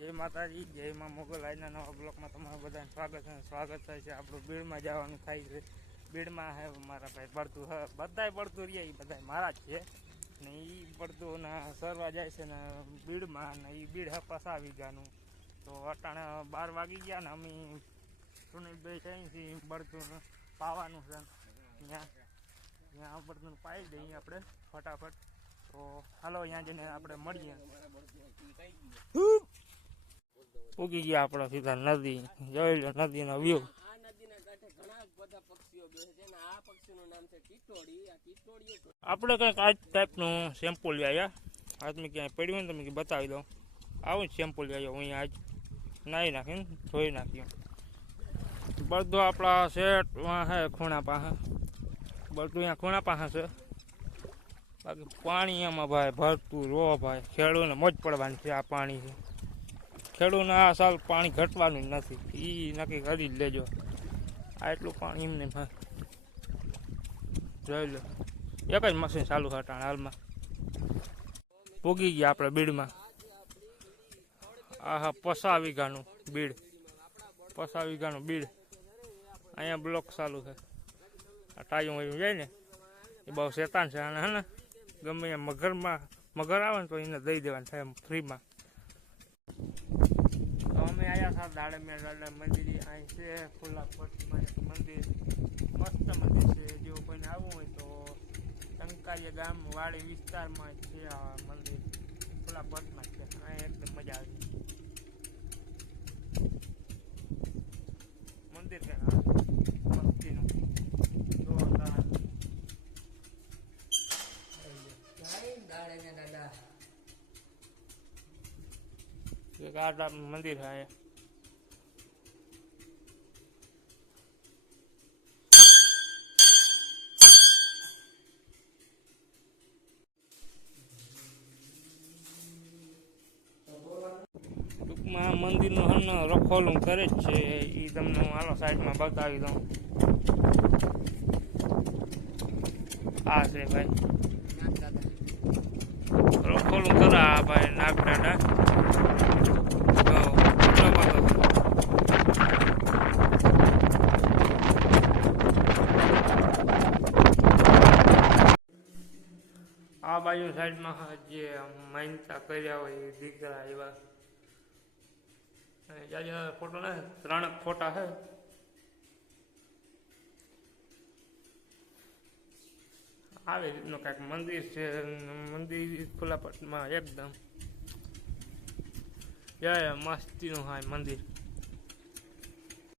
જય માતાજી, જય માં મોગલ. આજના નવા બ્લોકમાં તમારું બધાને સ્વાગત થાય છે. આપણું બીડમાં જવાનું થાય છે. બીડમાં હે મારા ભાઈ પડતું હ બધાય પડતું રહીએ, એ બધા મારા જ છે ને. એ પડતું ને સરવા જાય છે ને બીડમાં, ને એ બીડ હપાસા વીઘાનું. તો અટાણે 12 વાગી ગયા ને અમે સુનિલભાઈ કહીએ પડતું પાવાનું છે ત્યાં પડતું પાઈ દઈએ આપણે ફટાફટ. તો હાલો અહીંયા જઈને આપણે મળીએ. ઉગી ગયા આપણે સીધા નદી. જોઈ લો નદીનો વ્યૂ. આપણે કંઈક આ ટાઈપનું સેમ્પલ આવ્યા. આજ મેં ક્યાંય પડ્યું ને તમે બતાવી દઉં. આવું જ સેમ્પલ આવ્યો હું અહીંયા આજ નાહી નાખીને ધોઈ નાખ્યું. બધું આપણા સેટમાં છે ખૂણા પાસે. બધું અહીંયા ખૂણા પાસે છે. બાકી પાણી એમાં ભાઈ ભરતું રો ભાઈ. ખેડૂને મોજ પડવાની છે. આ પાણી છે. ખેડૂને આ સાલ પાણી ઘટવાનું જ નથી. એ નક્કી કરી જ લેજો. આ એટલું પાણી એમને જોઈ લો. એક જ મશીન ચાલુ હટાણ હાલમાં. પૂગી ગયા આપણે બીડમાં. આ હા 50 વીઘાનું બીડ. 50 વીઘાનું બીડ. અહીંયા બ્લોક ચાલુ છે. આ ટાયું વયું જાય ને એ બહુ શેતાન છે. અને હે ને ગમે એમ મગર આવે ને તો એને દઈ દેવાનું થાય એમ ફ્રીમાં. તો અમે આવ્યા હતા દાડે મંદિર. અહીં છે ખુલ્લા પટમાં મંદિર. મસ્ત મંદિર છે. જો કોઈને આવવું હોય તો ટંકારીયા ગામ વાડી વિસ્તારમાં છે આ મંદિર. ખુલ્લા પટમાં છે. અહીં એકદમ મજા આવે મંદિર છે ભક્તિનું. મંદિર है ટૂંકમાં મંદિરનું હન રખોલું કરે જ છે. એ તમને હું આલો સાઈડમાં બતાવી દઉં. આ છે ભાઈ રખોલું કરા ભાઈ નાગ દાદા. આ બાજુ સાઈડમાં જે માનતા કર્યા હોય એ દીકરા એવા ફોટો ને 3 ફોટા છે. આવી રીતનું કાંઈક મંદિર છે. મંદિર ખુલ્લા પટમાં એકદમ જય મસ્તીનું હા મંદિર.